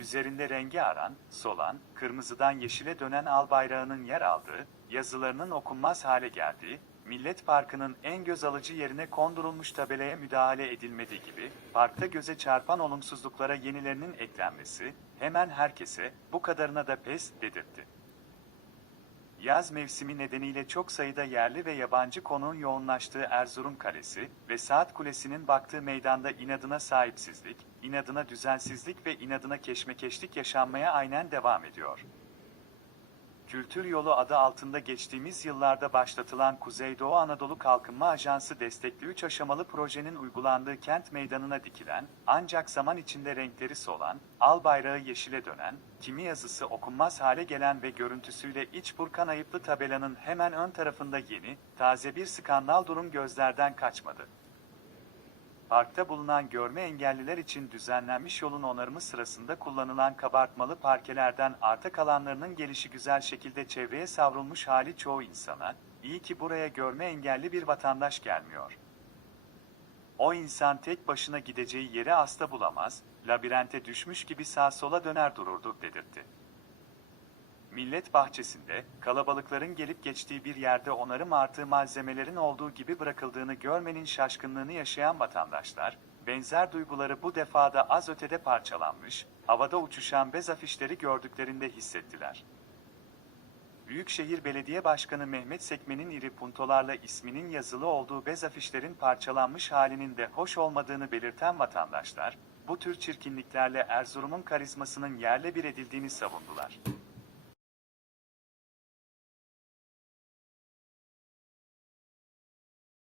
üzerinde rengi aran, solan, kırmızıdan yeşile dönen al bayrağının yer aldığı, yazılarının okunmaz hale geldiği, Millet Parkı'nın en göz alıcı yerine kondurulmuş tabelaya müdahale edilmediği gibi, parkta göze çarpan olumsuzluklara yenilerinin eklenmesi, hemen herkese, bu kadarına da pes dedirtti. Yaz mevsimi nedeniyle çok sayıda yerli ve yabancı konuğun yoğunlaştığı Erzurum Kalesi ve Saat Kulesi'nin baktığı meydanda inadına sahipsizlik, inadına düzensizlik ve inadına keşmekeşlik yaşanmaya aynen devam ediyor. Kültür Yolu adı altında geçtiğimiz yıllarda başlatılan Kuzeydoğu Anadolu Kalkınma Ajansı destekli 3 aşamalı projenin uygulandığı kent meydanına dikilen, ancak zaman içinde renkleri solan, al bayrağı yeşile dönen, kimi yazısı okunmaz hale gelen ve görüntüsüyle iç burkan ayıplı tabelanın hemen ön tarafında yeni, taze bir skandal durum gözlerden kaçmadı. Parkta bulunan görme engelliler için düzenlenmiş yolun onarımı sırasında kullanılan kabartmalı parkelerden arta kalanlarının gelişi güzel şekilde çevreye savrulmuş hali çoğu insana, iyi ki buraya görme engelli bir vatandaş gelmiyor. O insan tek başına gideceği yeri asla bulamaz, labirente düşmüş gibi sağa sola döner dururdu dedirtti. Millet bahçesinde, kalabalıkların gelip geçtiği bir yerde onarım artığı malzemelerin olduğu gibi bırakıldığını görmenin şaşkınlığını yaşayan vatandaşlar, benzer duyguları bu defada az ötede parçalanmış, havada uçuşan bez afişleri gördüklerinde hissettiler. Büyükşehir Belediye Başkanı Mehmet Sekmen'in iri puntolarla isminin yazılı olduğu bez afişlerin parçalanmış halinin de hoş olmadığını belirten vatandaşlar, bu tür çirkinliklerle Erzurum'un karizmasının yerle bir edildiğini savundular.